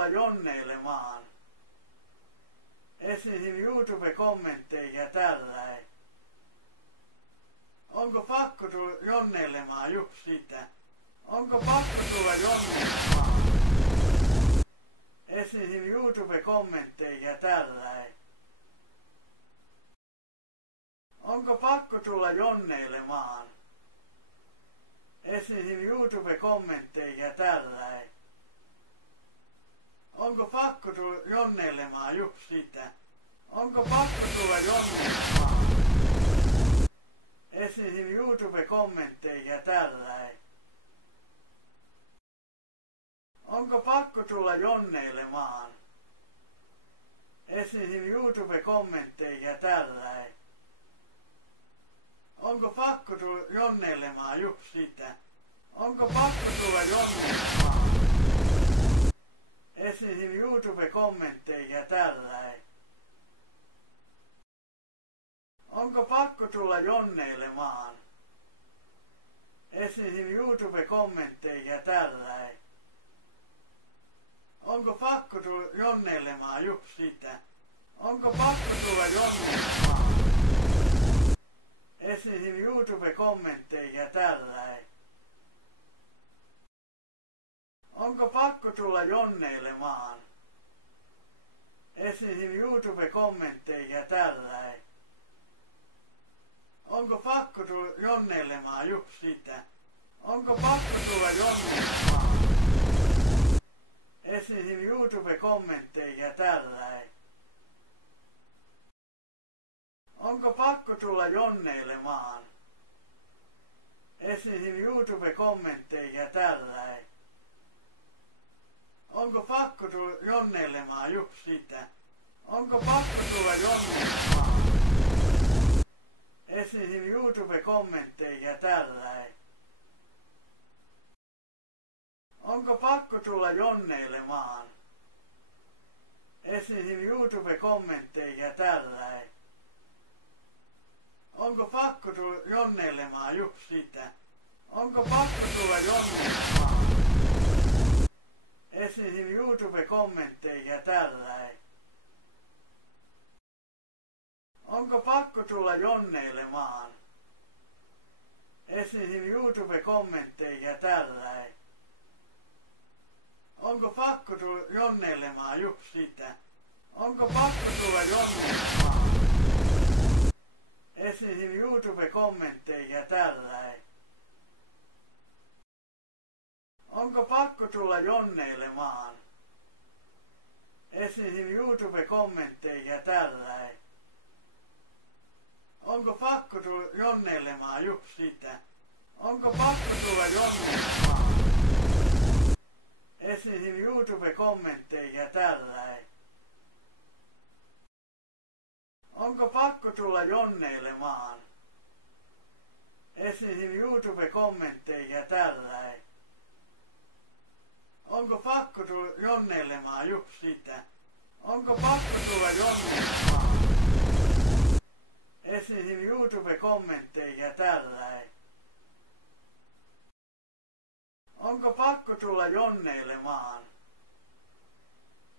tulla jonneilemaan? Esim. YouTube-kommentteihin ja tälläin. Onko pakko tulla jonneilemaan just sitä? Onko pakko tulla jonneilemaan? Esim. YouTube-kommentteihin ja tälläin. Onko pakko tulla jonneilemaan? Esim. YouTube-kommentteihin ja tälläin. Onko pakko tulla jonneilemaan just sitä? Onko pakko tulla jonneilemaan? Esim. YouTube-kommentteihin ja tälläin. Onko pakko tulla jonneilemaan? Esim. YouTube-kommentteihin ja tälläin. Onko pakko tulla jonneilemaan just sitä? Onko pakko tulla jonneilemaan? Esim. YouTube-kommentteihin ja tälläin. Onko pakko tulla jonneilemaan? Esim. YouTube-kommentteihin ja tälläin. Onko pakko tulla jonneilemaan just sitä? Onko pakko tulla jonneilemaan? Esim. YouTube-kommentteihin ja tälläin. Onko pakko tulla jonneilemaan? Esim. YouTube-kommentteihin ja tälläin. Onko pakko tulla jonneilemaan just sitä? Onko pakko tulla jonneilemaan? Esim. YouTube-kommentteihin ja tälläin. Onko pakko tulla jonneilemaan? Esim. YouTube-kommentteihin ja tälläin. Onko pakko tulla jonneilemaan just sitä? Onko pakko tulla jonneilemaan? Esim. YouTube-kommentteihin ja tälläin. Onko pakko tulla jonneilemaan? Esim. YouTube-kommentteihin ja tälläin. Onko pakko tulla jonneilemaan just sitä? Onko pakko tulla jonneilemaan? Esim. YouTube-kommentteihin ja tälläin. Onko pakko tulla jonneilemaan? Esim. YouTube-kommentteihin ja tälläin. Onko pakko tulla jonneilemaan just sitä? Onko pakko tulla jonneilemaan? Esim. YouTube-kommentteihin ja tälläin. Onko pakko tulla jonneilemaan? Esim. YouTube-kommentteihin ja tälläin. Onko pakko tulla jonneilemaan just sitä? Onko pakko tulla jonneilemaan? Esim. YouTube-kommentteihin ja tälläin. Onko pakko tulla jonneilemaan? Esim. YouTube-kommentteihin ja tälläin. Onko pakko tulla jonneilemaan just sitä? Onko pakko tulla jonneilemaan? Esim. YouTube-kommentteihin ja tälläin. Onko pakko tulla jonneilemaan?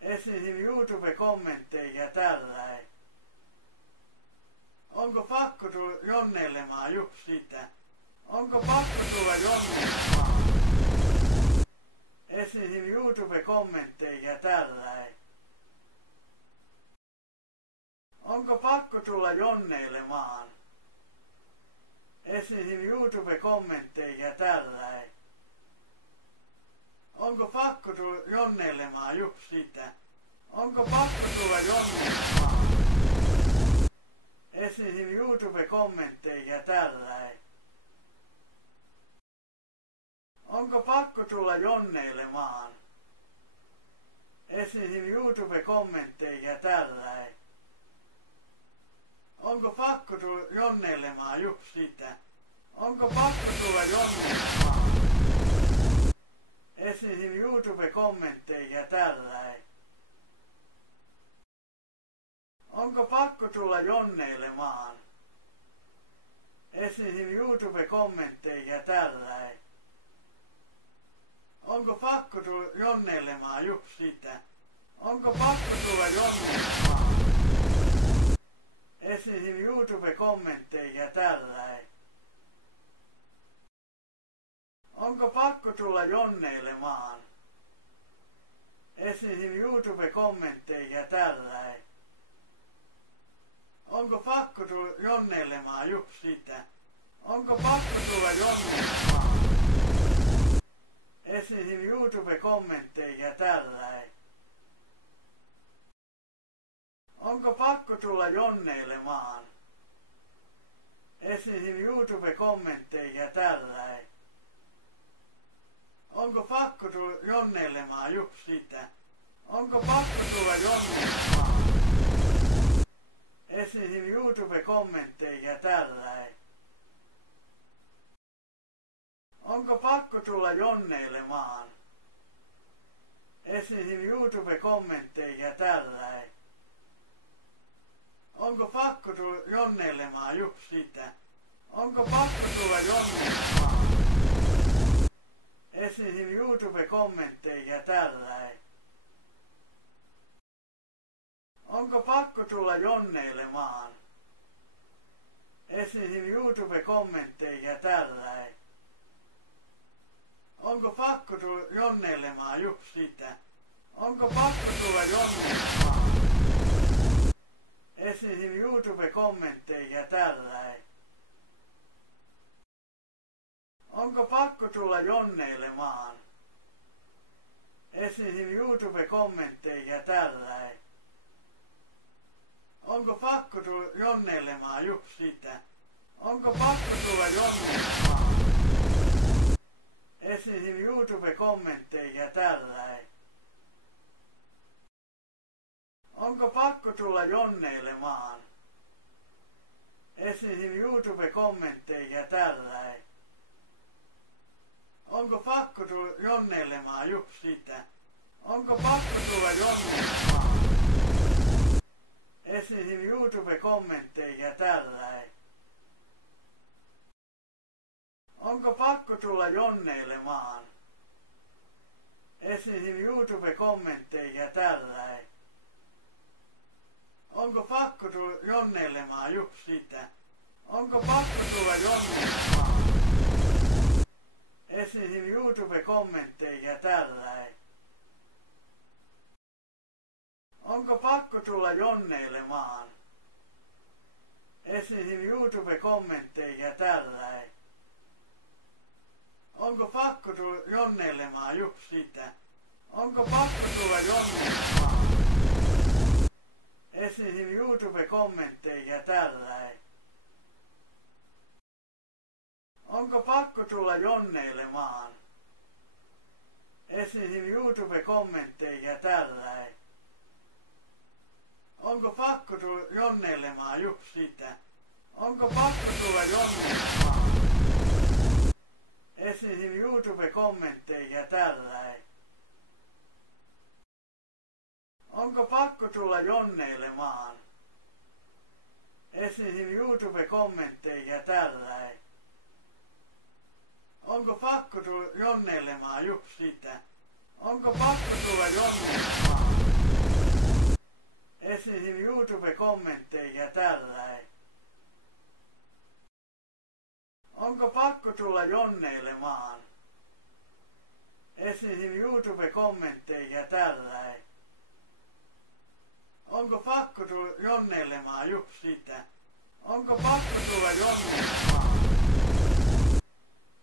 Esim. YouTube-kommentteihin ja tälläin. Onko pakko tulla jonneilemaan just sitä? Onko pakko tulla jonneilemaan? Esim. YouTube-kommentteihin ja tälläin. Onko pakko tulla jonneilemaan? Esim. YouTube-kommentteihin ja tälläin. Onko pakko tulla jonneilemaan just sitä? Onko pakko tulla jonneilemaan? Esim. YouTube-kommentteihin ja tälläin. Onko pakko tulla jonneilemaan? Esim. YouTube-kommentteihin ja tälläin. Onko pakko tulla jonneilemaan just sitä? Onko pakko tulla jonneilemaan? Esim. YouTube-kommentteihin ja tälläin. Onko pakko tulla jonneilemaan? Esim. YouTube-kommentteihin ja tälläin. Onko pakko tulla jonneilemaan just sitä? Onko pakko tulla jonneilemaan? Esim. YouTube-kommentteihin ja tälläin. Onko pakko tulla jonneilemaan? Esim. YouTube-kommentteihin ja tälläin. Onko pakko tulla jonneilemaan just sitä? Onko pakko tulla jonneilemaan? Esim. YouTube-kommentteihin ja tälläin. Onko pakko tulla jonneilemaan? Esim. YouTube-kommentteihin ja tälläin. Onko pakko tulla jonneilemaan just sitä? Onko pakko tulla jonneilemaan? Esim. YouTube-kommentteihin ja tälläin. Onko pakko tulla jonneilemaan? Esim. YouTube-kommentteihin ja tälläin. Onko pakko tulla jonneilemaan just sitä? Onko pakko tulla jonneilemaan? Esim. YouTube-kommentteihin ja tälläin. Onko pakko tulla jonneilemaan? Esim. YouTube-kommentteihin ja tälläin. Onko pakko tulla jonneilemaan just sitä? Onko pakko tulla jonneilemaan? Esim. YouTube-kommentteihin ja tälläin. Onko pakko tulla jonneilemaan? Esim. YouTube-kommentteihin ja tälläin. Onko pakko tulla jonneilemaan just sitä? Onko pakko tulla jonneilemaan? Esim. YouTube-kommentteihin ja tälläin. Onko pakko tulla jonneilemaan? Esim. YouTube-kommentteihin ja tälläin. Onko pakko tulla jonneilemaan just sitä? Onko pakko tulla jonneilemaan? Esim. YouTube-kommentteihin ja tälläin. Onko pakko tulla jonneilemaan? Esim. YouTube-kommentteihin ja tälläin. Onko pakko tulla jonneilemaan just sitä? Onko pakko tulla jonneilemaan? Esim. YouTube-kommentteihin ja tälläin. Onko pakko tulla jonneilemaan? Esim. YouTube-kommentteihin ja tälläin. Onko pakko tulla jonneilemaan just sitä? Onko pakko tulla jonneilemaan? Esim. YouTube-kommentteihin ja tälläin. Onko pakko tulla jonneilemaan? Esim. YouTube-kommentteihin ja tälläin. Onko pakko tulla jonneilemaan just sitä? Onko pakko tulla jonneilemaan? Esim. YouTube-kommentteihin ja tälläin. Onko pakko tulla jonneilemaan? Esim. YouTube-kommentteihin ja tälläin. Onko pakko tulla jonneilemaan just sitä? Onko pakko tulla jonneilemaan? Esim. YouTube-kommentteihin ja tälläin. Onko pakko tulla jonneilemaan? Esim. YouTube-kommentteihin ja tälläin. Onko pakko tulla jonneilemaan just sitä? Onko pakko tulla jonneilemaan?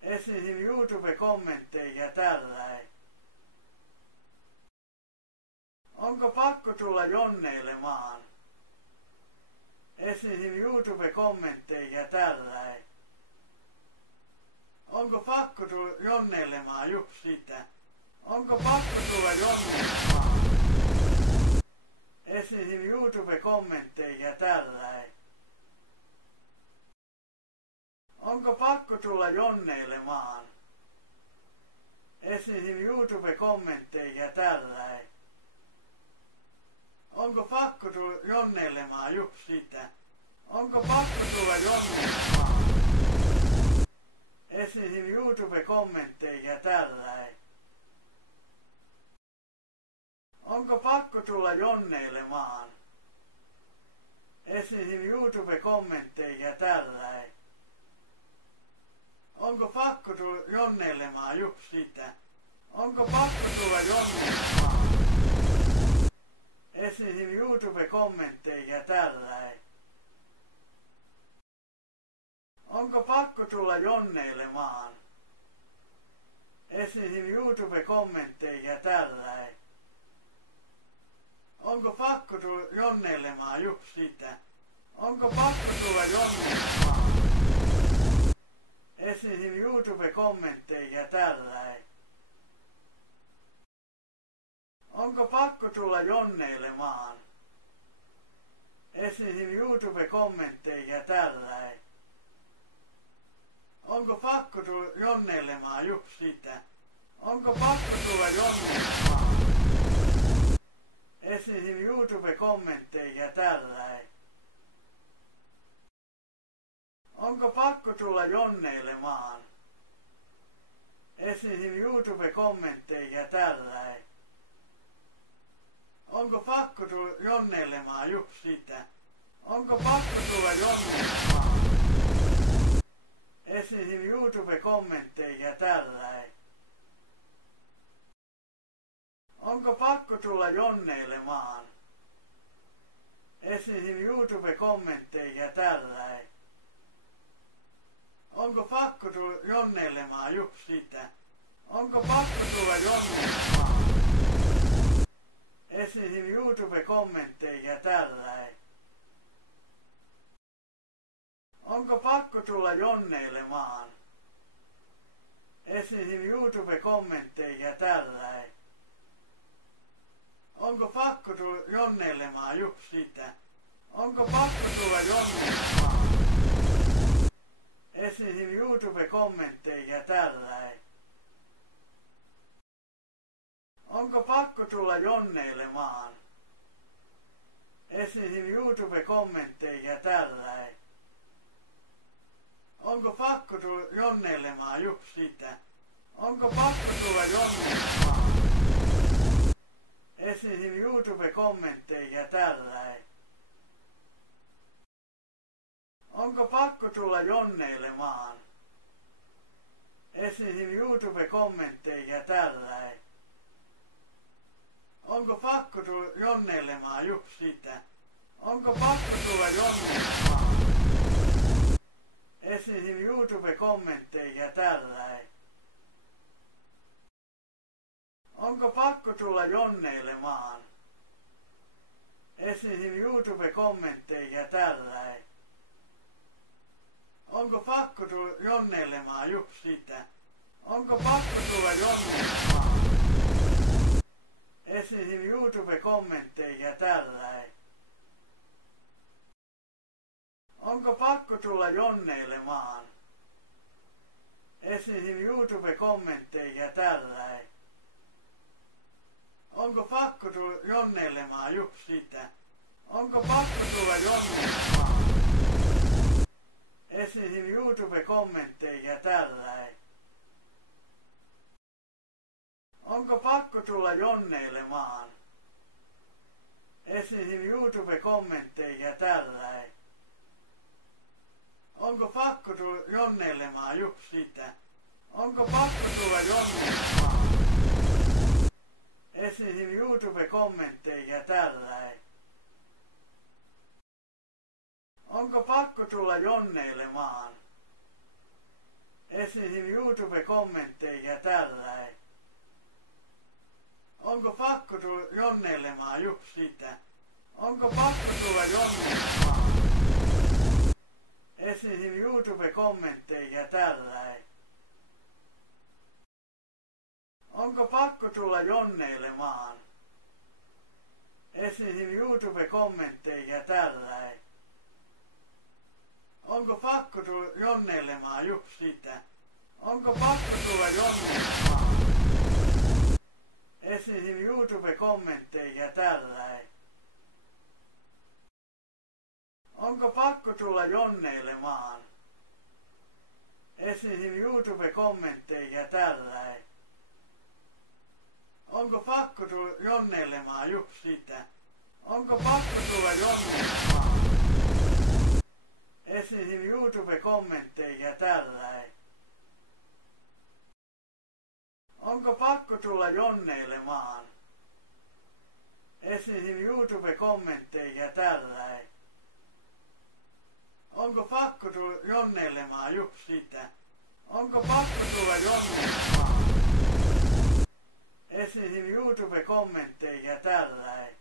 Esim. YouTube-kommentteihin ja tälläin. Onko pakko tulla jonneilemaan? Esim. YouTube-kommentteihin ja tälläin. Onko pakko tulla jonneilemaan just sitä? Onko pakko tulla jonneilemaan? Esim. YouTube-kommentteihin ja tälläin. Onko pakko tulla jonneilemaan? Esim. YouTube-kommentteihin ja tälläin. Onko pakko tulla jonneilemaan just sitä? Onko pakko tulla jonneilemaan? Esim. YouTube-kommentteihin ja tälläin. Onko pakko tulla jonneilemaan? Esimerkiksi YouTube-kommentteihin ja tälläin. Onko pakko tulla jonneilemaan just sitä? Onko pakko tulla jonneilemaan? Esimerkiksi YouTube-kommentteihin ja tälläin. Onko pakko tulla jonneilemaan? Esimerkiksi YouTube-kommentteihin ja tälläin. Onko pakko tulla jonneilemaan just sitä? Onko pakko tulla jonneilemaan? Esimerkiksi YouTube-kommentteihin ja tälläin. Onko pakko tulla jonneilemaan? Esimerkiksi YouTube-kommentteihin ja tälläin. Onko pakko tulla jonneilemaan just sitä? Onko pakko tulla jonneilemaan? Esimerkiksi YouTube-kommentteihin ja tälläin. Onko pakko tulla jonneilemaan? Esimerkiksi YouTube-kommentteihin ja tälläin. Onko pakko tulla jonneilemaan just sitä? Onko pakko tulla jonneilemaan? Esimerkiksi YouTube-kommentteihin ja tälläin. Onko pakko tulla jonneilemaan? Esimerkiksi YouTube-kommentteihin ja tälläin. Onko pakko tulla jonneilemaan just sitä? Onko pakko tulla jonneilemaan? Esimerkiksi YouTube-kommentteihin ja tälläin. Onko pakko tulla jonneilemaan? Esimerkiksi YouTube-kommentteihin ja tälläin. Onko pakko tulla jonneilemaan just sitä? Onko pakko tulla jonneilemaan? Esimerkiksi YouTube-kommentteihin ja tälläin. Onko pakko tulla jonneilemaan? Esimerkiksi YouTube-kommentteihin ja tälläin. Onko pakko tulla jonneilemaan just sitä? Onko pakko tulla jonneilemaan? Esimerkiksi YouTube-kommentteihin ja tälläin. Onko pakko tulla jonneilemaan? Esimerkiksi YouTube-kommentteihin ja tälläin. Onko pakko tulla jonneilemaan just sitä? Onko pakko tulla jonneilemaan? Esimerkiksi YouTube-kommentteihin ja tälläin. Onko pakko tulla jonneilemaan? Esimerkiksi YouTube-kommentteihin ja tälläin. Onko pakko tulla jonneilemaan just sitä? Onko pakko tulla jonneilemaan? Esimerkiksi YouTube-kommentteihin ja tälläin. Onko pakko tulla jonneilemaan? Esimerkiksi YouTube-kommentteihin ja tälläin. Onko pakko tulla jonneilemaan just sitä? Onko pakko tulla jonneilemaan? Esimerkiksi YouTube-kommentteihin ja tälläin. Onko pakko tulla jonneilemaan? Esimerkiksi YouTube-kommentteihin ja tälläin. Onko pakko tulla jonneilemaan just sitä? Onko pakko tulla jonneilemaan? Esimerkiksi YouTube-kommentteihin ja tälläin. Onko pakko tulla jonneilemaan? Esimerkiksi YouTube-kommentteihin ja tälläin. Onko pakko tulla jonneilemaan just sitä? Onko pakko tulla jonneilemaan? Esimerkiksi YouTube-kommentteihin ja tälläin. Onko pakko tulla jonneilemaan? Esimerkiksi YouTube-kommentteihin ja tälläin. Onko pakko tulla jonneilemaan just sitä? Onko pakko tulla jonneilemaan? Esimerkiksi YouTube-kommentteihin ja tälläin. Onko pakko tulla jonneilemaan? Esimerkiksi YouTube-kommentteihin ja tälläin. Onko pakko tulla jonneilemaan just sitä? Onko pakko tulla jonneilemaan? Esimerkiksi YouTube-kommentteihin ja tällainen. Onko pakko tulla jonneilemaan? Esimerkiksi YouTube-kommentteihin ja tällainen. Onko pakko tulla jonneilemaan just sitä? Onko pakko tulla jonneilemaan? Esimerkiksi YouTube-kommentteihin ja tällainen.